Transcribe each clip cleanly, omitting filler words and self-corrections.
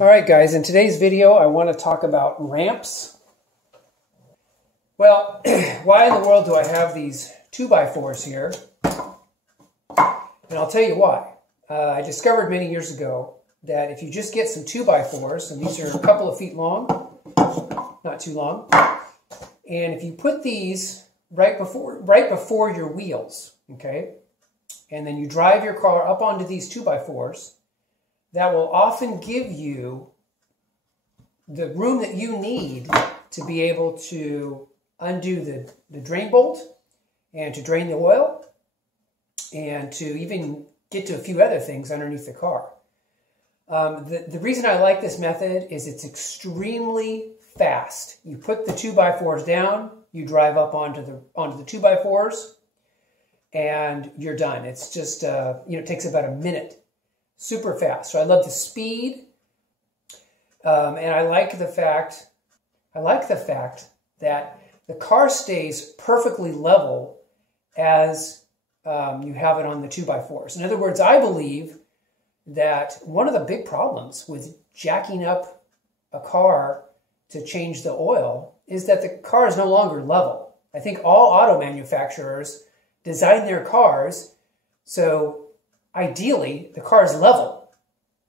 All right, guys, in today's video, I want to talk about ramps. Well, why in the world do I have these 2x4s here? And I'll tell you why. I discovered many years ago that if you just get some 2x4s, and these are a couple of feet long, not too long, and if you put these right before your wheels, okay, and then you drive your car up onto these 2x4s, that will often give you the room that you need to be able to undo the drain bolt and to drain the oil and to even get to a few other things underneath the car. The reason I like this method is it's extremely fast. You put the 2x4s down, you drive up onto the 2x4s, and you're done. It's just, it takes about a minute. Super fast. So I love the speed, and I like the fact that the car stays perfectly level as you have it on the 2x4s. In other words, I believe that one of the big problems with jacking up a car to change the oil is that the car is no longer level. I think all auto manufacturers design their cars so ideally the car is level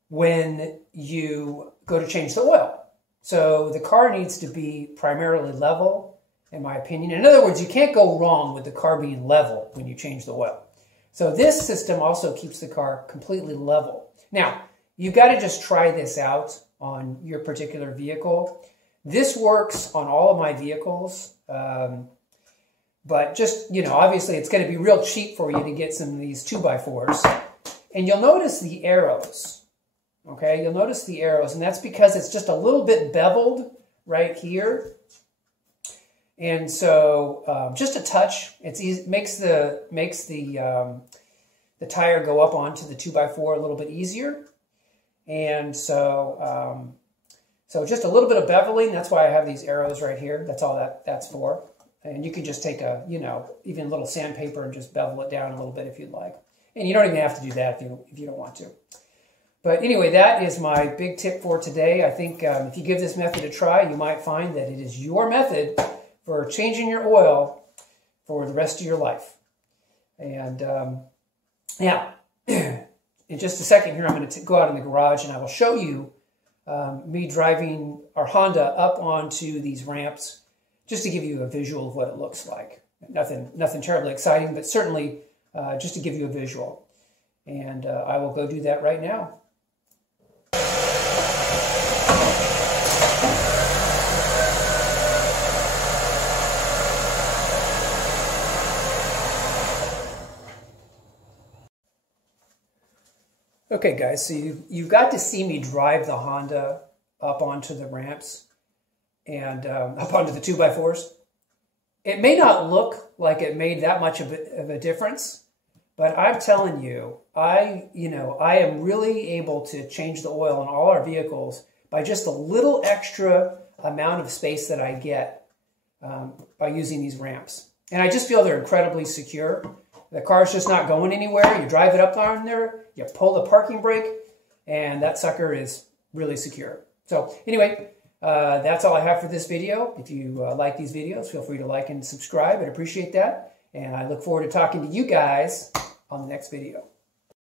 when you go to change the oil. So the car needs to be primarily level, in my opinion. In other words, you can't go wrong with the car being level when you change the oil. So this system also keeps the car completely level. Now, you've got to just try this out on your particular vehicle. This works on all of my vehicles, but just, obviously it's going to be real cheap for you to get some of these 2x4s. And you'll notice the arrows, okay? You'll notice the arrows, and that's because it's just a little bit beveled right here. And so just a touch, it's easy, makes the tire go up onto the 2x4 a little bit easier. And so, so just a little bit of beveling, that's why I have these arrows right here. That's all that's for. And you can just take a, even a little sandpaper and just bevel it down a little bit if you'd like. And you don't even have to do that if you don't want to. But anyway, that is my big tip for today. I think if you give this method a try, you might find that it is your method for changing your oil for the rest of your life. And yeah, in just a second here, I'm going to go out in the garage and I will show you me driving our Honda up onto these ramps just to give you a visual of what it looks like. Nothing terribly exciting, but certainly just to give you a visual. And I will go do that right now. Okay, guys, so you got to see me drive the Honda up onto the ramps and up onto the 2x4s. It may not look like it made that much of a difference, but I'm telling you, I am really able to change the oil in all our vehicles by just a little extra amount of space that I get by using these ramps. And I just feel they're incredibly secure. The car's just not going anywhere. You drive it up on there, you pull the parking brake, and that sucker is really secure. So anyway, that's all I have for this video. If you like these videos, feel free to like and subscribe. I'd appreciate that. And I look forward to talking to you guys on the next video.